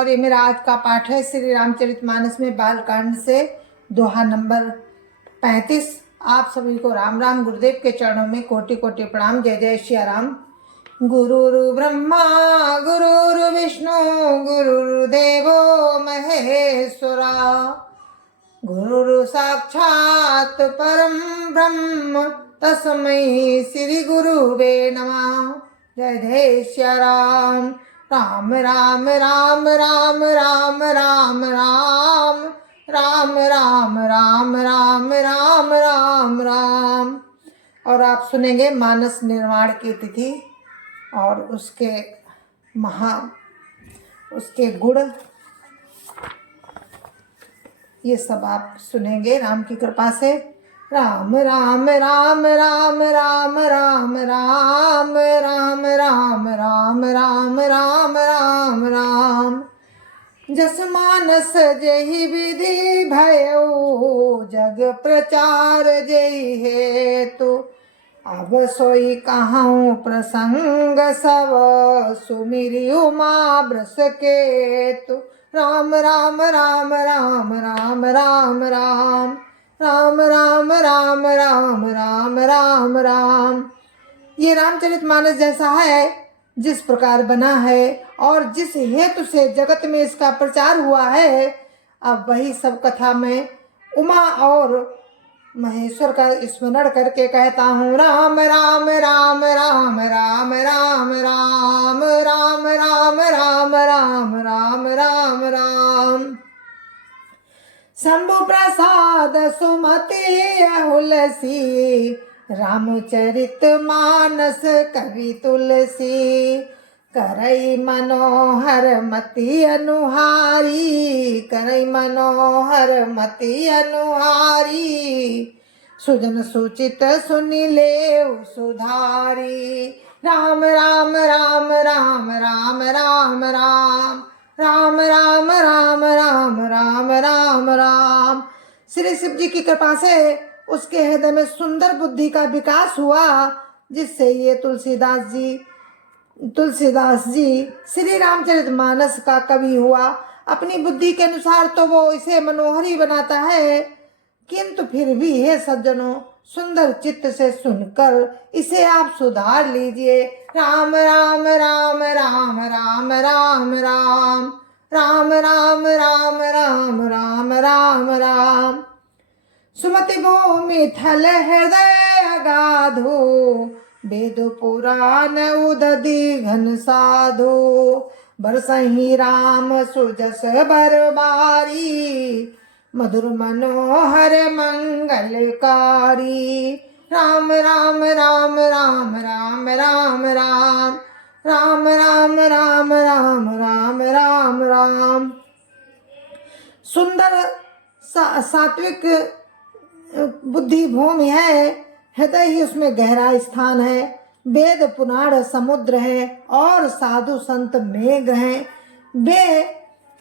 और ये मेरा आज का पाठ है श्री रामचरितमानस में बालकांड से दोहा नंबर 35। आप सभी को राम राम। गुरुदेव के चरणों में कोटि कोटि प्रणाम। जय जय श्री राम। गुरुरु ब्रह्मा गुरुरु विष्णु गुरुर्देवो महेश्वरा, गुरुरु साक्षात परम ब्रह्म तस्मै श्री गुरुवे नमः। जय जय श्री राम। राम राम राम राम राम राम राम राम राम राम राम राम राम राम। और आप सुनेंगे मानस निर्माण की तिथि और उसके गुण, ये सब आप सुनेंगे राम की कृपा से। राम राम राम राम राम राम राम राम राम राम राम राम राम राम। जस मानस जहि विधि भयो, जग प्रचार जहि हेतु। अब सोई कहूँ प्रसंग सब, सुमिरि उमा ब्रस केतु। राम राम राम राम राम राम राम राम राम राम राम राम राम राम। ये रामचरितमानस जैसा है जिस प्रकार बना है और जिस हेतु से जगत में इसका प्रचार हुआ है, अब वही सब कथा में उमा और महेश्वर का स्मरण करके कहता हूँ। राम राम राम राम राम राम राम राम राम राम राम राम राम राम। शंभु प्रसाद सुमति हुलसी, रामचरित मानस कवि तुलसी। करई मनोहर मति अनुहारी, करई मनोहर मति अनुहारी। सुजन सुचित सुनि लेउ सुधारी। राम राम राम राम राम राम राम राम राम राम राम राम राम राम। श्री शिव जी की कृपा से उसके हृदय में सुंदर बुद्धि का विकास हुआ, जिससे ये तुलसीदास जी श्री रामचरितमानस का कवि हुआ। अपनी बुद्धि के अनुसार तो वो इसे मनोहरी बनाता है, किंतु फिर भी हे सज्जनों, सुंदर चित्त से सुनकर इसे आप सुधार लीजिए। राम राम राम राम राम राम राम राम राम राम राम राम राम राम। सुमति भूमि थल हृदय अगाधो, वेद पुराण उदधि घन साधो। बरसहि राम सुजस बरबारी, मधुर मनोहर मंगलकारी। राम राम राम राम राम राम राम राम राम राम राम राम राम राम। सुंदर सात्विक बुद्धि भूमि है, हृदय ही उसमें गहरा स्थान है। वेद पुराण समुद्र है और साधु संत मेघ हैं। वे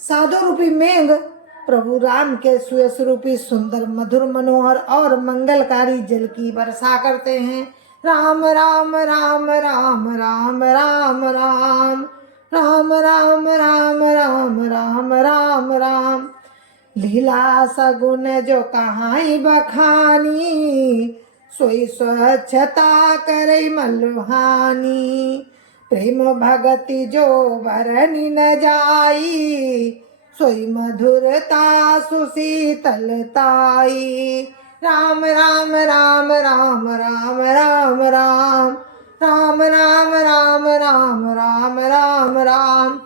साधु रूपी मेघ प्रभु राम के सुयस रूपी सुंदर मधुर मनोहर और मंगलकारी जल की वर्षा करते हैं। राम राम राम राम राम राम राम राम राम राम राम राम राम राम। लीला सगुन जो कहाई बखानी, सोई स्वच्छता करई मलहानी। प्रेम भगति जो बरनी न जाई, सोई मधुरता सुशीतलताई। राम राम राम राम राम राम राम राम राम राम राम राम राम राम।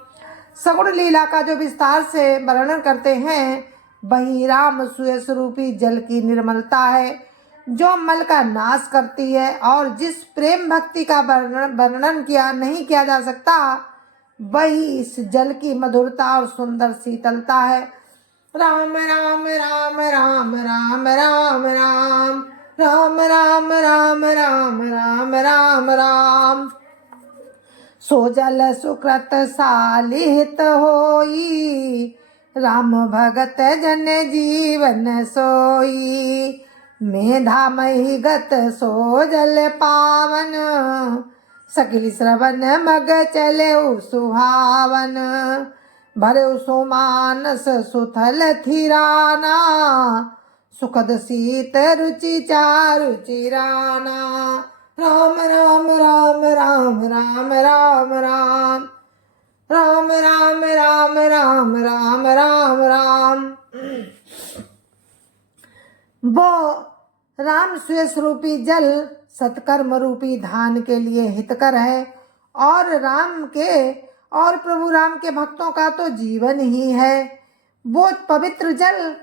सगुण लीला का जो विस्तार से वर्णन करते हैं, वही राम सुयस रूपी जल की निर्मलता है, जो मल का नाश करती है। और जिस प्रेम भक्ति का वर्णन नहीं किया जा सकता, वही इस जल की मधुरता और सुंदर शीतलता है। राम राम राम राम राम राम राम राम राम राम राम राम राम राम। सो जल सुकृत सालिहित होई, राम भगत जन जीवन सोई। मेधा मही गत सो जल पावन, सकल श्रवण मग चले सुहावन। भरे सो मानस सुथल थिराना, सुखद शीत रुचि चारु चिराना। राम राम राम राम राम राम राम राम राम राम राम राम राम राम। वो राम श्वेष रूपी जल सत्कर्म रूपी धान के लिए हितकर है, और प्रभु राम के भक्तों का तो जीवन ही है। वो पवित्र जल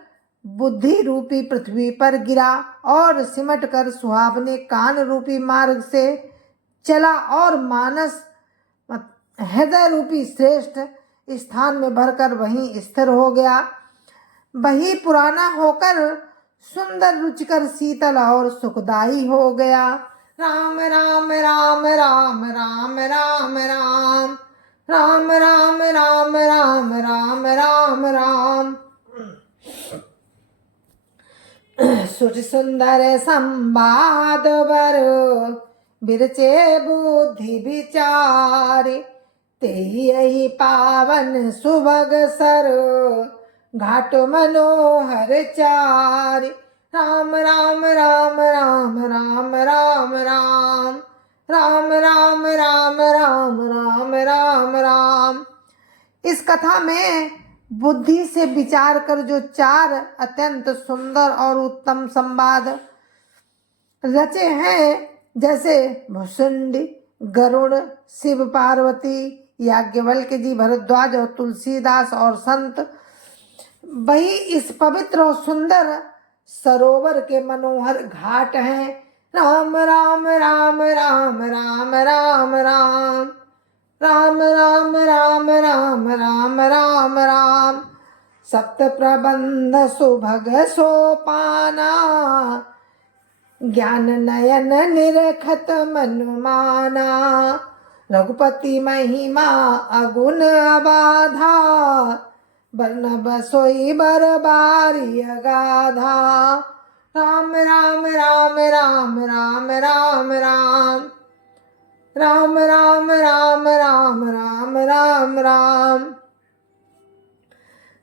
बुद्धि रूपी पृथ्वी पर गिरा और सिमट कर सुहावने कान रूपी मार्ग से चला, और मानस हृदय रूपी श्रेष्ठ स्थान में भरकर वहीं स्थिर हो गया। वही पुराना होकर सुंदर रुचिकर शीतल और सुखदाई हो गया। राम राम राम राम राम राम राम राम राम राम राम राम राम राम। सुर सुंदर संवाद बर बिरचे बुद्धि विचार, ते यही पावन सुभग सर घाट मनोहर चार। राम राम राम राम राम राम राम राम राम राम राम राम राम राम। इस कथा में बुद्धि से विचार कर जो चार अत्यंत सुंदर और उत्तम संवाद रचे हैं, जैसे भुसुंडी, गरुड़, शिव पार्वती, याज्ञवल्क्य जी, भरद्वाज और तुलसीदास और संत, वही इस पवित्र और सुंदर सरोवर के मनोहर घाट हैं। राम राम राम राम राम राम राम राम राम राम राम राम राम राम। सप्त प्रबंध सुभग सोपाना, ज्ञान नयन निरखत मनुमाना। रघुपति महिमा अगुण अबाधा, बर्नब सोई बरबारी अगाधा। राम राम राम राम राम राम राम राम राम राम राम राम राम राम।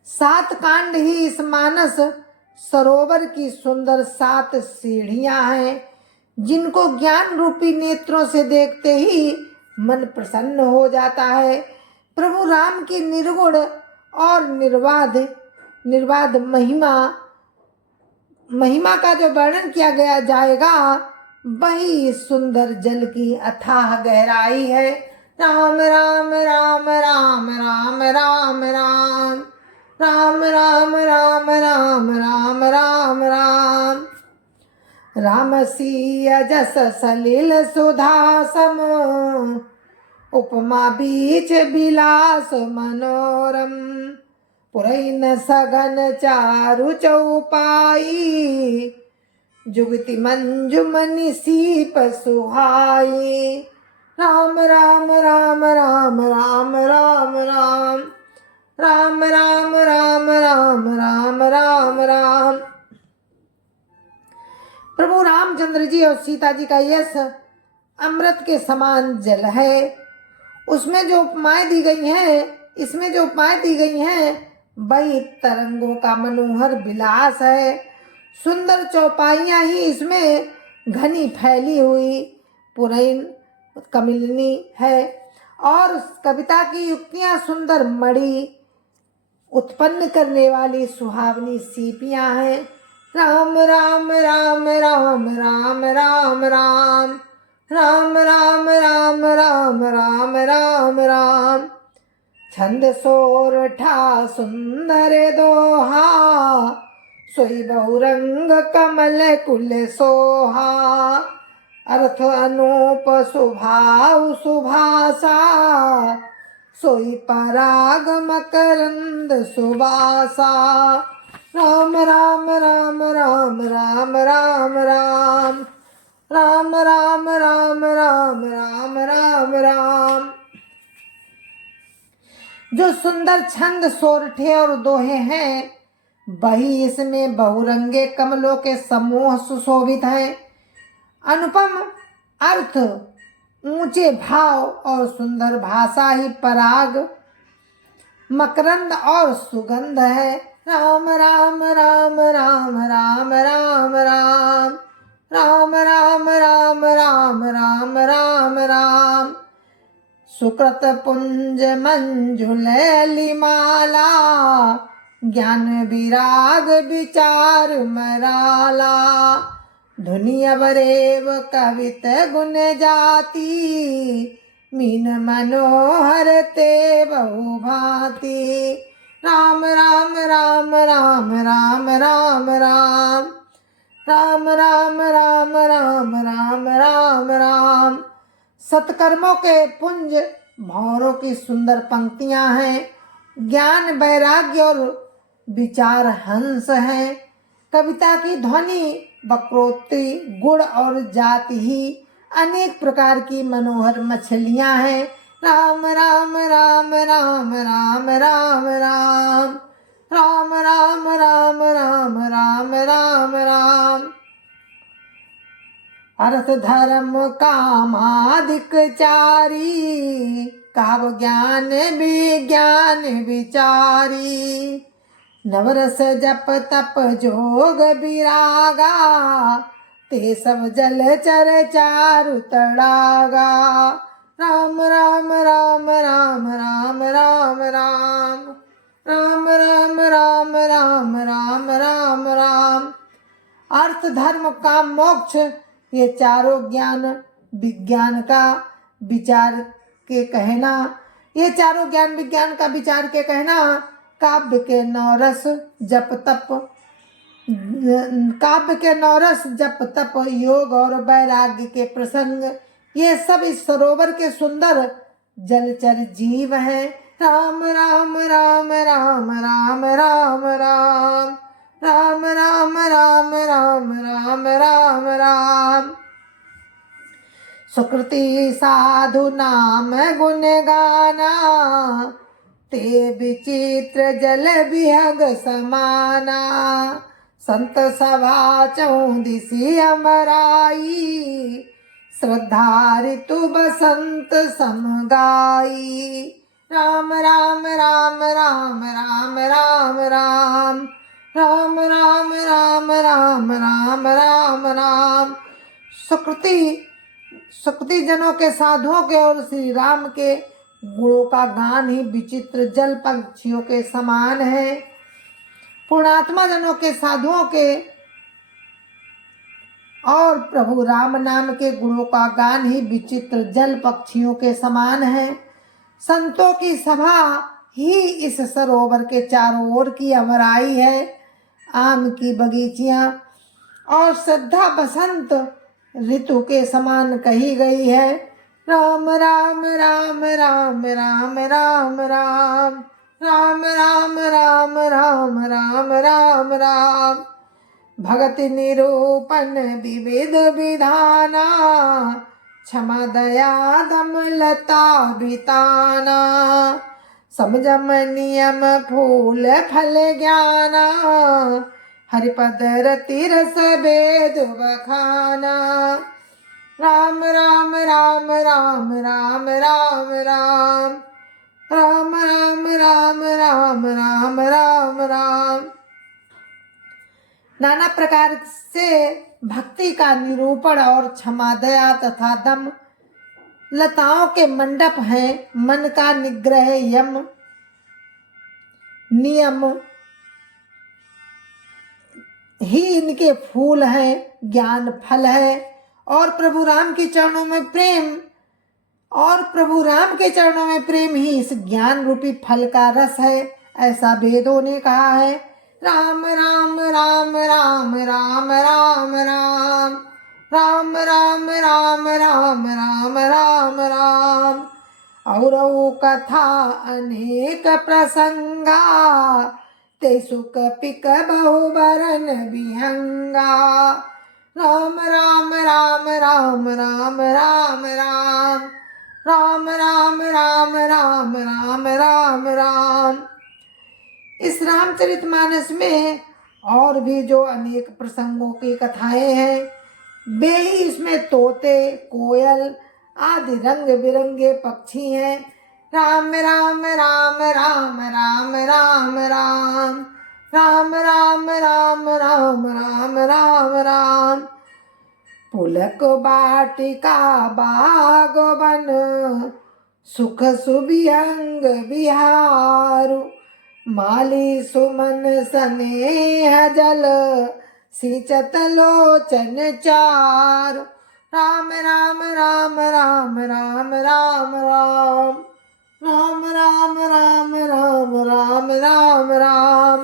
7 कांड ही इस मानस सरोवर की सुंदर 7 सीढ़ियां हैं, जिनको ज्ञान रूपी नेत्रों से देखते ही मन प्रसन्न हो जाता है। प्रभु राम की निर्गुण और निर्बाध महिमा का जो वर्णन किया गया जाएगा, वही सुंदर जल की अथाह गहराई है। राम राम राम राम राम राम राम राम राम राम राम राम राम राम। रामसीय जस सलिल सुधासम, उपमा बीच बिलास मनोरम। पुरैन सघन चारु चौपाई, जुगति मंजुमनि सीप सुहाई। राम राम राम राम राम राम राम राम राम राम राम राम राम राम। प्रभु रामचंद्र जी और सीता जी का यश अमृत के समान जल है। उसमें जो उपमाएं दी गई हैं, इसमें जो उपमाएं दी गई हैं, वही तरंगों का मनोहर विलास है। सुंदर चौपाइयां ही इसमें घनी फैली हुई पुरैन कमलिनी है, और कविता की युक्तियां सुंदर मणि उत्पन्न करने वाली सुहावनी सीपियां हैं। राम राम राम राम राम राम राम राम राम राम राम राम राम राम। छंद सोरठा सुंदर दोहा, सोई बहुरंग कमल कुल सोहा। अर्थ अनूप सुभाव सुभासा, सोई पराग मकरंद सुबासा। राम राम राम राम राम राम राम राम राम राम राम राम राम राम। जो सुंदर छंद सोरठे और दोहे हैं, वही इसमें बहुरंगे कमलों के समूह सुशोभित हैं। अनुपम अर्थ, ऊंचे भाव और सुंदर भाषा ही पराग मकरंद और सुगंध है। राम राम राम राम राम राम राम राम राम राम राम राम राम राम। सुकृत पुंज मंजुलैली माला, ज्ञान विराग विचार मराला। धुनि अवरेव कवित गुण जाति, मीन मनोहर ते बहु भांति। राम राम राम राम राम राम राम राम राम राम राम राम राम राम। सत्कर्मों के पुंज भौरों की सुंदर पंक्तियां हैं। ज्ञान वैराग्य और विचार हंस हैं। कविता की ध्वनि वक्रोक्ति गुण और जाति ही अनेक प्रकार की मनोहर मछलियां हैं। राम राम राम राम राम राम राम राम राम राम राम राम राम राम। अर्थ धर्म कामादिक चारी, काव्य ज्ञान विज्ञान विचारी। नवरस जप तप जोग विरागा, ते सब जलचर चारु तड़ागा। राम राम राम राम राम राम राम राम राम राम राम राम राम राम। अर्थ धर्म काम मोक्ष ये चारों ज्ञान विज्ञान का विचार के कहना, ये चारों ज्ञान विज्ञान का विचार के कहना। काव्य के नौरस जप तप, काव्य के नौरस जप तप योग और वैराग्य के प्रसंग, ये सब इस सरोवर के सुंदर जलचर जीव हैं। राम राम राम राम राम राम राम राम राम राम राम राम राम राम। सुकृति साधु नाम गुण गाना, ते विचित्र जल विहग समाना। संत सभा चौदिसी अमराई, श्रद्धा ऋतु बसंत समगाई। राम राम राम राम राम राम राम राम राम राम राम राम राम राम। सुकृति जनों के साधुओं के और श्री राम के गुणों का गान ही विचित्र जल पक्षियों के समान है। पुण्यात्मा जनों के साधुओं के और प्रभु राम नाम के गुणों का गान ही विचित्र जल पक्षियों के समान है। संतों की सभा ही इस सरोवर के चारों ओर की अमराई है। आम की बगीचियां और श्रद्धा बसंत ऋतु के समान कही गई है। राम राम राम राम राम राम राम राम राम राम राम राम राम राम। भगति निरूपण विविध विधाना, क्षमा दया दम लता बिताना। समझम नियम फूल फल ज्ञाना, हरिपद रति रस वेद बखाना। राम राम राम राम राम राम राम राम राम राम राम राम राम राम। नाना प्रकार से भक्ति का निरूपण और क्षमा दया तथा दम लताओं के मंडप हैं। मन का निग्रह यम नियम ही इनके फूल हैं। ज्ञान फल है और प्रभु राम के चरणों में प्रेम ही इस ज्ञान रूपी फल का रस है, ऐसा वेदों ने कहा है। राम राम राम राम राम राम राम राम राम राम राम राम राम राम। और कथा अनेक प्रसंगा, ते सुख पिक बहुबरन विहंगा। राम राम राम राम राम राम राम राम राम राम राम राम राम राम। इस रामचरितमानस में और भी जो अनेक प्रसंगों की कथाएं हैं, वे ही इसमें तोते कोयल आदि रंग बिरंगे पक्षी हैं। राम राम राम राम राम राम राम राम राम राम राम राम राम राम। पुलक बाटिका बाग बन सुख सुबियंग बिहारु। माली सुमन स्नेह जल सिंचत लोचन चारु। राम राम राम राम राम राम राम राम राम राम राम राम राम राम।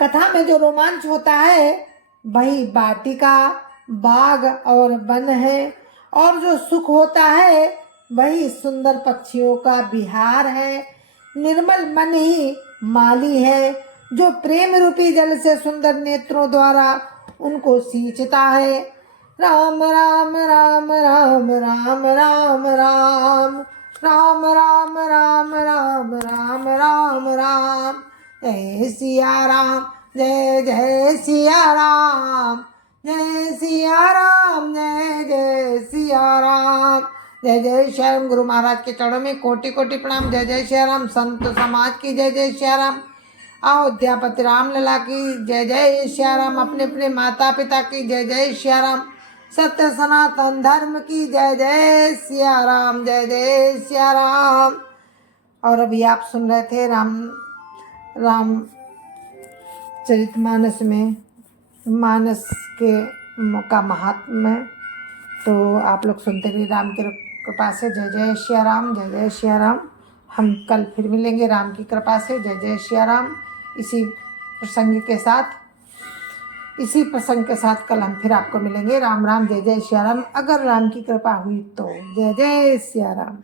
कथा में जो रोमांच होता है वही वाटिका बाग और वन है, और जो सुख होता है वही सुंदर पक्षियों का विहार है। निर्मल मन ही माली है, जो प्रेम रूपी जल से सुंदर नेत्रों द्वारा उनको सींचता है। राम राम राम राम राम राम राम राम राम राम राम राम राम राम। जय सिया राम, जय जय सिया राम, जय सिया राम, जय जय सिया राम। जय जय श्री राम। गुरु महाराज के चरणों में कोटि कोटि प्रणाम। जय जय श्री राम। संत समाज की जय जय श्री राम। अयोध्यापति राम लला की जय जय श्री राम। अपने अपने माता पिता की जय जय श्री राम। सत्य सनातन धर्म की जय जय सिया राम, जय जय सिया राम। और अभी आप सुन रहे थे राम चरितमानस में मानस के का महात्म्य। तो आप लोग सुनते रहिए राम की कृपा से। जय जय श्री राम, जय जय श्री राम। हम कल फिर मिलेंगे राम की कृपा से। जय जय श्री राम। इसी प्रसंग के साथ कल हम फिर आपको मिलेंगे। राम राम, जय जय श्री राम। अगर राम की कृपा हुई तो जय जय श्री राम।